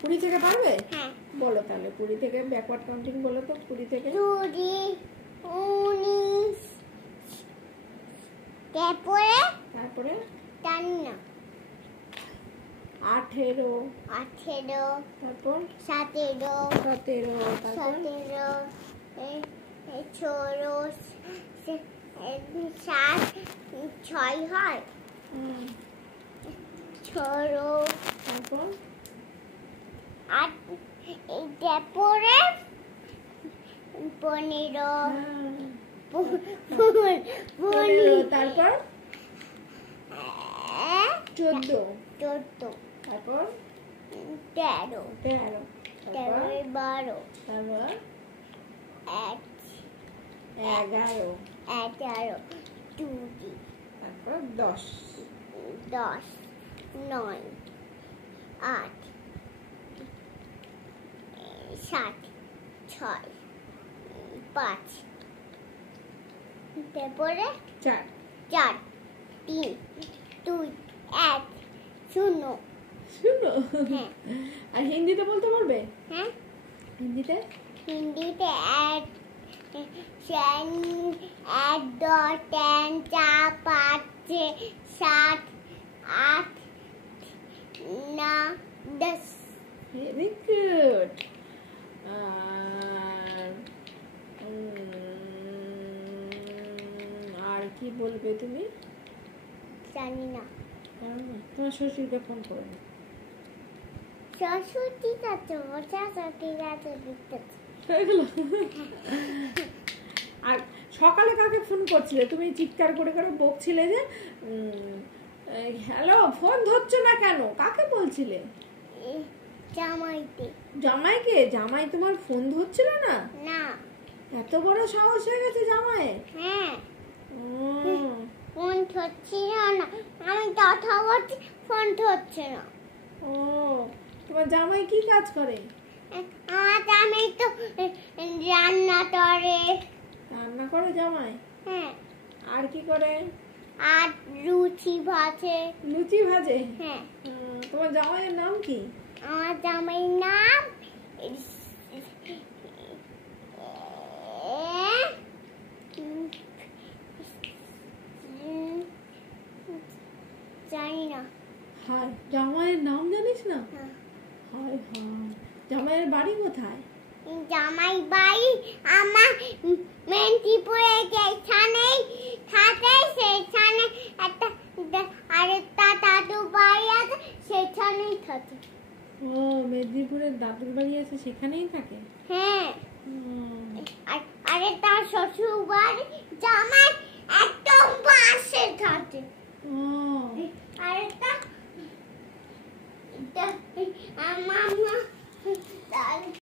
20 থেকে পারবে? হ্যাঁ বলো তাহলে 20 থেকে ব্যাকওয়ার্ড কাউন্টিং বলো তো 20 থেকে 20 19 তারপরে 18 তারপর 17 7 6 হয় তারপর 8 তারপরে 15 তারপর 14 তারপর 13 তারপর 12 তারপর 11 20 তারপর 10 9 8 7 6 5 তারপরে 4 3 2 1 0 শুনো হ্যাঁ আর হিন্দিতে বলতে পারবে? হ্যাঁ হিন্দিতে এক দশ 10 4 5 6 7 8 9 10 ভেরি গুড আর কি বলবে তুমি? জানি না তোমার শ্বশুরকে ফোন করো শ্বশুর ঠিক আছে আর সকালে কাকে ফোন করছিলে? তুমি চিৎকার করে করে বকছিলে যে হ্যালো ফোন ধরছো না কেন? কাকে বলছিলে? জামাইকে? জামাই তোমার ফোন ধরছিল না? না এত বড় সাহস হয়ে গেছে জামাই? হ্যাঁ ফোন ধরছিল না আমি কথা বলছি ফোন ধরছে না ও তোমার জামাই কি কাজ করে? আমার জামাই তো রান্না করে জামাই? হ্যাঁ আর কি করে? আর লুচি ভাজে হ্যাঁ তোমার জামাইয়ের নাম কি? আমার জামাইয়ের নাম জানি না হায় জামাইয়ের নাম জানিস না? হায় জামাইয়ের বাড়ি কোথায়? জামাই বাড়ি আমার মেদিনীপুরে যেখানেই থাকে সেখানে একটা আরেকটা দাদু বাড়ি আছে সেখানেই থাকে। ও মেদিনীপুরের দাদুর বাড়ি আছে সেখানেই থাকে? হ্যাঁ আরেকটা শ্বশুর বাড়ি জামাই একদম পাশে থাকে। আরেকটা আমার